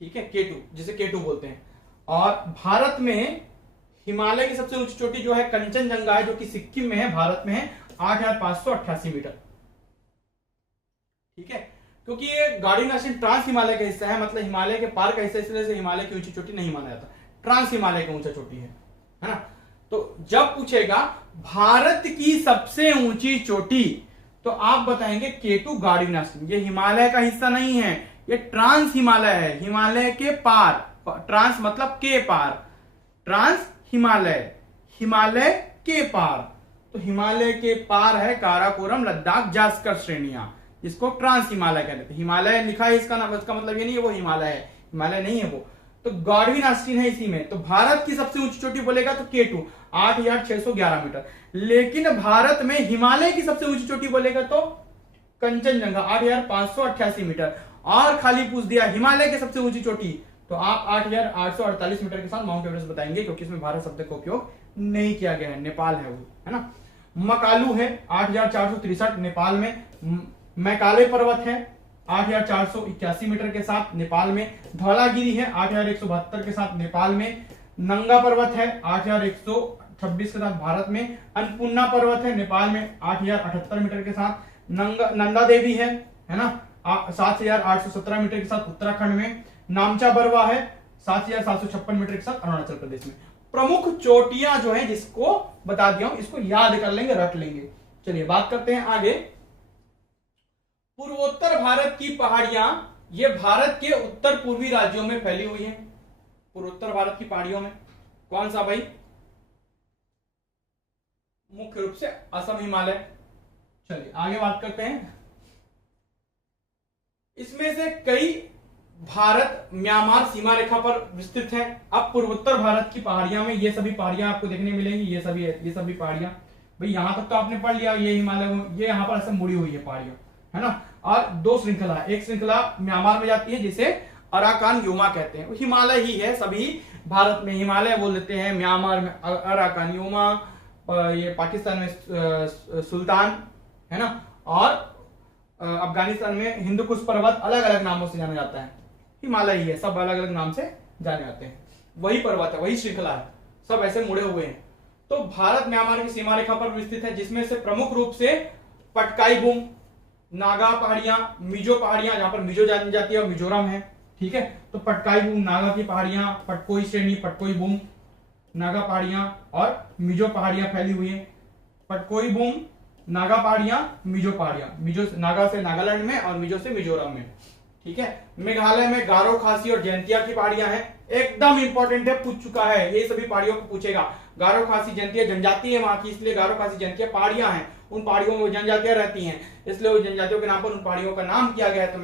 ठीक है, K2 जिसे K2 बोलते हैं। और भारत में हिमालय की सबसे ऊंची चोटी जो है कंचनजंगा है, जो कि सिक्किम में है, भारत में है, 8588 मीटर, ठीक है। क्योंकि ये गार्डविन अस्टिन ट्रांस हिमालय का हिस्सा है, मतलब हिमालय के पार का हिस्सा, इसलिए हिमालय की ऊंची चोटी नहीं माना जाता, ट्रांस हिमालय का ऊंचा चोटी है, है ना। तो जब पूछेगा भारत की सबसे ऊंची चोटी, तो आप बताएंगे K2 गार्डविन आइलैंड। ये हिमालय का हिस्सा नहीं है, ये ट्रांस हिमालय है, हिमालय के पार, ट्रांस मतलब के पार, ट्रांस हिमालय, हिमालय के पार। तो हिमालय के पार है काराकोरम, लद्दाख, जास्कर श्रेणियां, इसको ट्रांस हिमालय कहते हैं। हिमालय लिखा है इसका नाम, इसका मतलब ये नहीं है वो हिमालय है, हिमालय नहीं है वो। तो गार्डविन आइलैंड है इसी में। तो भारत की सबसे ऊंची चोटी बोलेगा तो K2 8,611 मीटर। लेकिन भारत में हिमालय की सबसे ऊंची चोटी बोलेगा तो कंचनजंगा 8,588 मीटर। और खाली पूछ दिया हिमालय की सबसे ऊंची चोटी, तो आप 8,848 मीटर के साथ माउंट एवरेस्ट बताएंगे, क्योंकि इसमें भारत शब्द का उपयोग नहीं किया गया है, नेपाल है वो, है ना। मकालू है 8,463 नेपाल में। मैकाले पर्वत है 8,481 मीटर के साथ नेपाल में। धौलागिरी है 8,172 के साथ नेपाल में। नंगा पर्वत है 8,126 के साथ भारत में। अन्नपूर्णा पर्वत है नेपाल में 8,078 मीटर के साथ। नंदा देवी है ना 7,817 मीटर के साथ उत्तराखंड में। नामचा बरवा है 7,756 मीटर के साथ अरुणाचल प्रदेश में। प्रमुख चोटियां जो है जिसको बता दिया हूं, इसको याद कर लेंगे, रट लेंगे। चलिए बात करते हैं आगे। पूर्वोत्तर भारत की पहाड़ियां ये भारत के उत्तर पूर्वी राज्यों में फैली हुई हैं। पूर्वोत्तर भारत की पहाड़ियों में कौन सा भाई? मुख्य रूप से असम, हिमालय। चलिए आगे बात करते हैं। इसमें से कई भारत म्यांमार सीमा रेखा पर विस्तृत है। अब पूर्वोत्तर भारत की पहाड़ियां में ये सभी पहाड़ियां आपको देखने मिलेंगी, ये सभी पहाड़ियां। भाई यहां तक तो आपने पढ़ लिया, ये हिमालय, ये यहां पर ऐसे मुड़ी हुई है पहाड़ियां, है ना। और दो श्रृंखला, एक श्रृंखला म्यांमार में जाती है जिसे अराकान योमा कहते हैं, हिमालय ही है सभी भारत में, हिमालय बोल देते हैं। म्यांमार में अराकान योमा, ये पाकिस्तान में सुल्तान, है ना। और अफगानिस्तान में हिंदुकुश पर्वत अलग अलग नामों से जाना जाता है, हिमालय ही है, सब अलग अलग नाम से जाने जाते हैं। वही पर्वत है, वही श्रृंखला है, सब ऐसे मुड़े हुए हैं। तो भारत म्यांमार की सीमा रेखा पर विस्तृत है, जिसमें से प्रमुख रूप से पटकाई बूम, नागा पहाड़ियां, मिजो पहाड़ियां, जहां पर मिजो जानी जाती है और मिजोरम है, ठीक है। तो पटकाई बूम, नागा की पहाड़ियां, पटकोई श्रेणी, पटकोई बूम, नागा पहाड़ियां और मिजो पहाड़ियां फैली हुई है। पटकोई बूम, नागा पहाड़ियां, मिजो पहाड़ियां, मिजो नागा से नागालैंड में और मिजो से मिजोरम में, ठीक है। मेघालय में गारो, खासी और जयंतिया की पहाड़ियां हैं, एकदम इंपॉर्टेंट है, पूछ चुका है, ये सभी पहाड़ियों को पूछेगा। गारो, खासी, जयंतिया जनजाति है वहां की, इसलिए गारो, खासी, जयंतिया पहाड़ियां हैं, उन पहाड़ियों में जनजातियां रहती हैं, इसलिए उन जनजातियों के नाम पर उन पहाड़ियों का नाम किया गया है। तो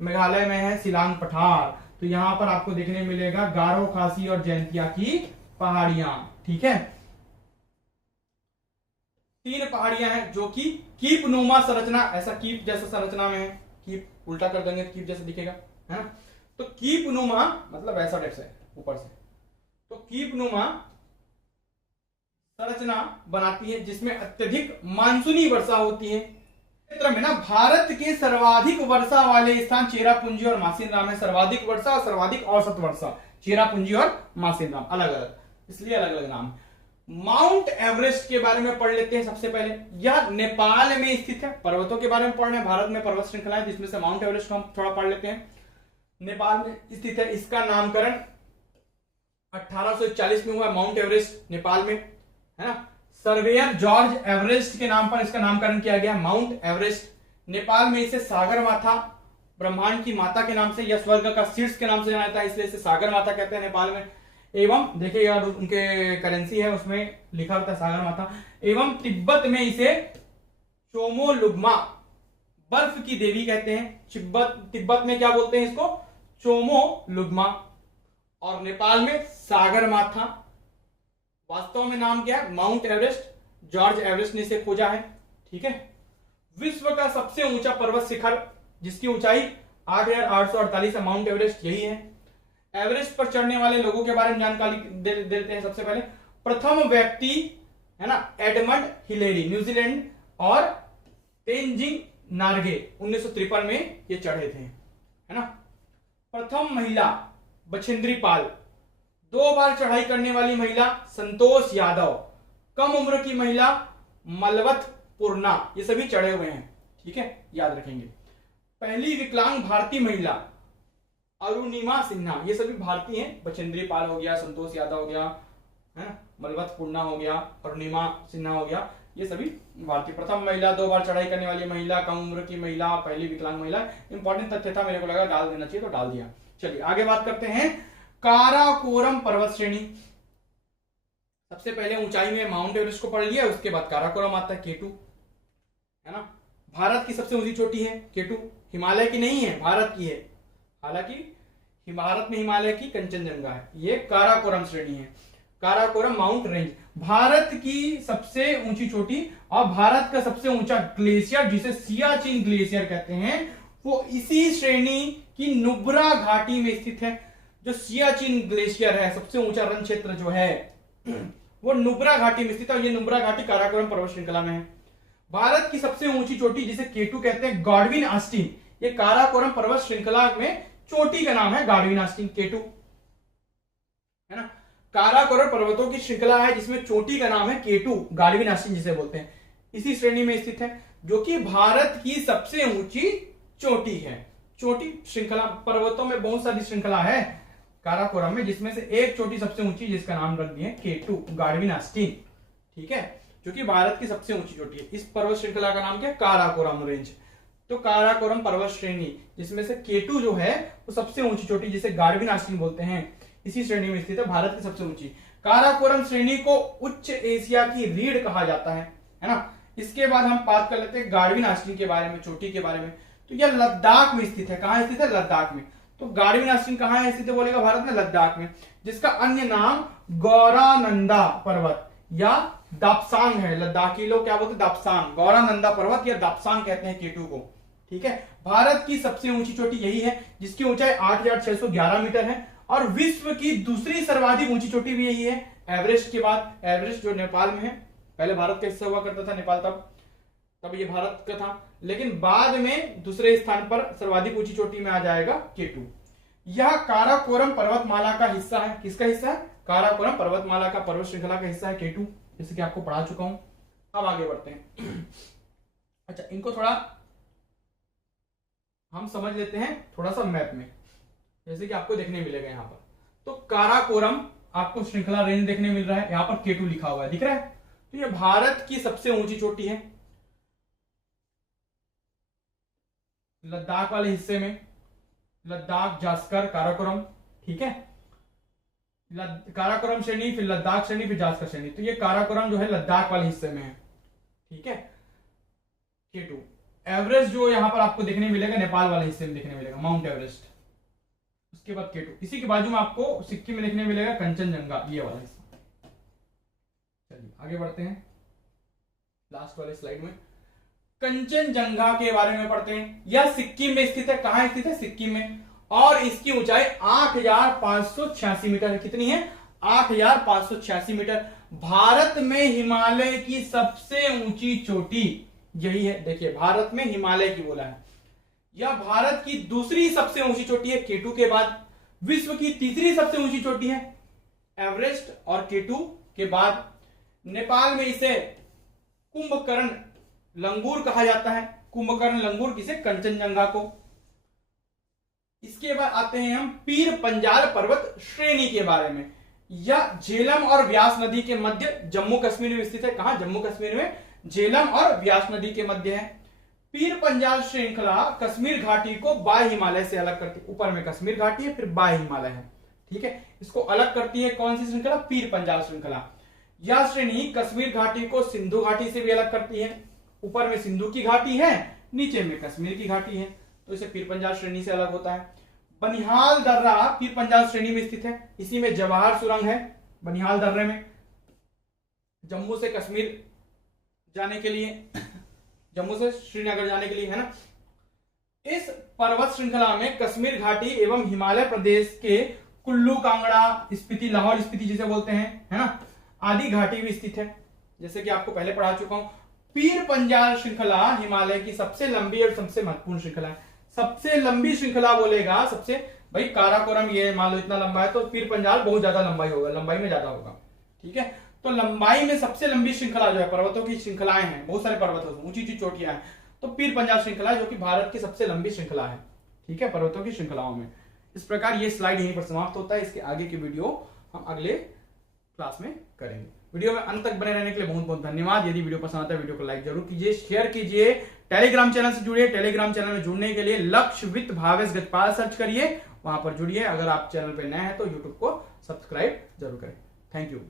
मेघालय में है सिलांग पठार, तो यहां पर आपको देखने मिलेगा गारो, खासी और जयंतिया की पहाड़ियां, ठीक है। 3 पहाड़ियां हैं जो कि कीप नुमा संरचना, ऐसा कीप जैसा संरचना में है, कीप उल्टा कर देंगे कीप जैसा दिखेगा, है ना। तो कीप नुमा मतलब ऐसा टाइप से ऊपर से, तो कीप नुमा संरचना बनाती है जिसमें अत्यधिक मानसूनी वर्षा होती है। क्षेत्र में ना भारत के सर्वाधिक वर्षा वाले स्थान चेरापूंजी और मासिनराम है। सर्वाधिक वर्षा और सर्वाधिक औसत वर्षा, चेरापूंजी और मासिनराम अलग अलग, इसलिए अलग अलग नाम। माउंट एवरेस्ट के बारे में पढ़ लेते हैं सबसे पहले। यह नेपाल में स्थित है, पर्वतों के बारे में पढ़ रहे हैं, भारत में पर्वत श्रृंखला है जिसमें से माउंट एवरेस्ट को हम थोड़ा पढ़ लेते हैं। नेपाल में स्थित है, इसका नामकरण 1841 में हुआ, माउंट एवरेस्ट नेपाल में, है ना। सर्वेयर जॉर्ज एवरेस्ट के नाम पर इसका नामकरण किया गया, माउंट एवरेस्ट। नेपाल में इसे सागर माता, ब्रह्मांड की माता के नाम से या स्वर्ग का शीर्ष के नाम से जाना जाता है, इसलिए इसे सागर माता कहते हैं नेपाल में। एवं देखिए यार उनके करेंसी है उसमें लिखा होता है सागर माता। एवं तिब्बत में इसे चोमोलुग्मा, बर्फ की देवी कहते हैं। तिब्बत में क्या बोलते हैं इसको? चोमोलुग्मा। और नेपाल में सागर माता। वास्तव में नाम क्या है? माउंट एवरेस्ट, जॉर्ज एवरेस्ट ने इसे खोजा है, ठीक है। विश्व का सबसे ऊंचा पर्वत शिखर जिसकी ऊंचाई 8,848 है, माउंट एवरेस्ट यही है। एवरेस्ट पर चढ़ने वाले लोगों के बारे में जानकारी देते हैं सबसे पहले। प्रथम व्यक्ति है ना एडमंड हिलेरी, न्यूजीलैंड, और तेंजिंग नार्गे 1953 में ये चढ़े थे, है ना। प्रथम महिला बछेंद्री पाल, 2 बार चढ़ाई करने वाली महिला संतोष यादव, कम उम्र की महिला मलवत पूर्णा, ये सभी चढ़े हुए हैं, ठीक है, याद रखेंगे। पहली विकलांग भारतीय महिला अरुणिमा सिन्हा, ये सभी भारतीय हैं। बछेंद्री पाल हो गया, संतोष यादव हो गया, है ना, मलबतपूर्णा हो गया, अरुणिमा सिन्हा हो गया, ये सभी भारतीय। प्रथम महिला, 2 बार चढ़ाई करने वाली महिला, कम उम्र की महिला, पहली विकलांग महिला। इंपॉर्टेंट तथ्य था, मेरे को लगा डाल देना चाहिए तो डाल दिया। चलिए आगे बात करते हैं काराकोरम पर्वत श्रेणी। सबसे पहले ऊंचाई में माउंट एवरेस्ट को पढ़ लिया, उसके बाद काराकोरम आता है, K2 है ना। भारत की सबसे ऊंची चोटी है K2, हिमालय की नहीं है, भारत की है। हालांकि भारत में हिमालय की कंचनजंगा है, ये काराकोरम श्रेणी है, काराकोरम माउंट रेंज। भारत की सबसे ऊंची चोटी और भारत का सबसे ऊंचा ग्लेशियर, जिसे सियाचिन ग्लेशियर कहते हैं, वो इसी श्रेणी की नुब्रा घाटी में स्थित है। जो सियाचिन ग्लेशियर है, सबसे ऊंचा रण क्षेत्र जो है, वो नुब्रा घाटी में स्थित है। ये नुब्रा घाटी काराकोरम पर्वत श्रृंखला में है। भारत की सबसे ऊंची चोटी जिसे K2 कहते हैं, गॉडविन ऑस्टिन, ये काराकोरम पर्वत श्रृंखला में चोटी का नाम है, गॉडविन ऑस्टिन K2 है ना। काराकोरम पर्वतों की श्रृंखला है जिसमें चोटी का नाम है K2, गॉडविन ऑस्टिन जिसे बोलते हैं, इसी श्रेणी में स्थित है, जो कि भारत की सबसे ऊंची चोटी है। चोटी श्रृंखला, पर्वतों में बहुत सारी श्रृंखला है काराकोरम में, जिसमें से एक चोटी सबसे ऊंची, जिसका नाम रख दिए K2, गॉडविन ऑस्टिन, ठीक है, जो कि भारत की सबसे ऊंची चोटी है। इस पर्वत श्रृंखला का नाम क्या है, काराकोरम रेंज। तो काराकोरम पर्वत श्रेणी जिसमें से K2 जो है वो सबसे ऊंची चोटी, जिसे गॉडविन ऑस्टिन बोलते हैं, इसी श्रेणी में स्थित है, भारत की सबसे ऊंची। काराकोरम श्रेणी को उच्च एशिया की रीढ़ कहा जाता है ना। इसके बाद हम बात कर लेते हैं गॉडविन ऑस्टिन के बारे में, चोटी के बारे में। तो यह लद्दाख में स्थित है। कहां स्थित है, लद्दाख में। तो गॉडविन ऑस्टिन कहां है स्थित है बोलेगा, भारत में, लद्दाख में, जिसका अन्य नाम गौरानंदा पर्वत या दाप्सांग है। लद्दाखी लोग क्या बोलते हैं, दाप्सांग, गौरानंदा पर्वत या दाप्सांग कहते हैं K2 को, ठीक है। भारत की सबसे ऊंची चोटी यही है, जिसकी ऊंचाई 8,611 मीटर है, और विश्व की दूसरी सर्वाधिक ऊंची चोटी भी यही है, एवरेस्ट के बाद। एवरेस्ट जो नेपाल में है, पहले भारत का हिस्सा हुआ करता था नेपाल, तब ये भारत का था, लेकिन बाद में दूसरे स्थान पर सर्वाधिक ऊंची चोटी में आ जाएगा K2। यह काराकोरम पर्वतमाला का हिस्सा है। किसका हिस्सा है, काराकोरम पर्वतमाला का, पर्वत श्रृंखला का हिस्सा है K2, जैसे कि आपको पढ़ा चुका हूं। अब आगे बढ़ते हैं। अच्छा, इनको थोड़ा हम समझ लेते हैं थोड़ा सा मैप में, जैसे कि आपको देखने मिलेगा यहां पर। तो काराकोरम आपको श्रृंखला रेंज देखने मिल रहा है, यहां पर K2 लिखा हुआ है, दिख रहा है। तो ये भारत की सबसे ऊंची चोटी है, लद्दाख वाले हिस्से में, लद्दाख, जास्कर, काराकोरम, ठीक है। काराकोरम श्रेणी, फिर लद्दाख श्रेणी, फिर जास्कर श्रेणी। तो ये काराकोरम जो है लद्दाख वाले हिस्से में है, ठीक है, K2। एवरेस्ट जो यहां पर आपको देखने मिलेगा, नेपाल वाले हिस्से में देखने मिलेगा, माउंट एवरेस्ट। उसके बाद K2। इसी के बाजू में आपको सिक्किम में देखने मिलेगा कंचनजंगा, ये वाला हिस्सा। चलिए आगे बढ़ते हैं, लास्ट वाले स्लाइड में कंचनजंगा के बारे में पढ़ते हैं। यह सिक्किम में स्थित है। कहां स्थित है, सिक्किम में, और इसकी ऊंचाई 8,586 मीटर है। कितनी है, 8,586 मीटर। भारत में हिमालय की सबसे ऊंची चोटी यही है। देखिए, भारत में हिमालय की बोला है, यह भारत की दूसरी सबसे ऊंची चोटी है K2 के बाद। विश्व की तीसरी सबसे ऊंची चोटी है एवरेस्ट, और K2 के बाद नेपाल में इसे कुंभकर्ण लंगूर कहा जाता है। कुंभकर्ण लंगूर किसे, कंचनजंगा को। इसके बाद आते हैं हम पीर पंजाल पर्वत श्रेणी के बारे में। यह झेलम और व्यास नदी के मध्य जम्मू कश्मीर में स्थित है। कहां, जम्मू कश्मीर में, झेलम और व्यास नदी के मध्य है। पीर पंजाल श्रृंखला कश्मीर घाटी को बाय हिमालय से अलग करती है। ऊपर में कश्मीर घाटी है, फिर बाय हिमालय है, ठीक है। इसको अलग करती है कौन सी श्रृंखला, पीर पंजाल श्रृंखला। यह श्रेणी कश्मीर घाटी को सिंधु घाटी से भी अलग करती है। ऊपर में सिंधु की घाटी है, नीचे में कश्मीर की घाटी है, तो इसे पीर पंजाल श्रेणी से अलग होता है। बनिहाल दर्रा पीर पंजाल श्रेणी में स्थित है। इसी में जवाहर सुरंग है बनिहाल दर्रे में, जम्मू से कश्मीर जाने के लिए, जम्मू से श्रीनगर जाने के लिए, है ना। इस पर्वत श्रृंखला में कश्मीर घाटी एवं हिमालय प्रदेश के कुल्लू, कांगड़ा, स्पीति, लाहौल स्पीति जिसे बोलते हैं, है ना, आदि घाटी भी स्थित है, जैसे कि आपको पहले पढ़ा चुका हूं। पीर पंजाल श्रृंखला हिमालय की सबसे लंबी और सबसे महत्वपूर्ण श्रृंखला है। सबसे लंबी श्रृंखला बोलेगा, सबसे, भाई काराकोरम ये मान लो इतना लंबा है, तो पीर पंजाल बहुत ज्यादा लंबाई होगा, लंबाई में ज्यादा होगा, ठीक है। तो लंबाई में सबसे लंबी श्रृंखला जो है, पर्वतों की श्रृंखलाएं हैं, बहुत सारे पर्वत होते हैं, ऊंची ऊंची चोटियां हैं, तो पीर पंजाल श्रृंखला जो कि भारत की सबसे लंबी श्रृंखला है, ठीक है, पर्वतों की श्रृंखलाओं में। इस प्रकार ये स्लाइड यहीं पर समाप्त होता है। इसके आगे की वीडियो हम अगले क्लास में करेंगे। वीडियो में अंत तक बने रहने के लिए बहुत बहुत धन्यवाद। यदि वीडियो पसंद आता है वीडियो को लाइक जरूर कीजिए, शेयर कीजिए। टेलीग्राम चैनल से जुड़िए। टेलीग्राम चैनल में जुड़ने के लिए लक्ष्य विद भावेश गजपाल सर्च करिए, वहां पर जुड़िए। अगर आप चैनल पे नए हैं तो यूट्यूब को सब्सक्राइब जरूर करें। Thank you.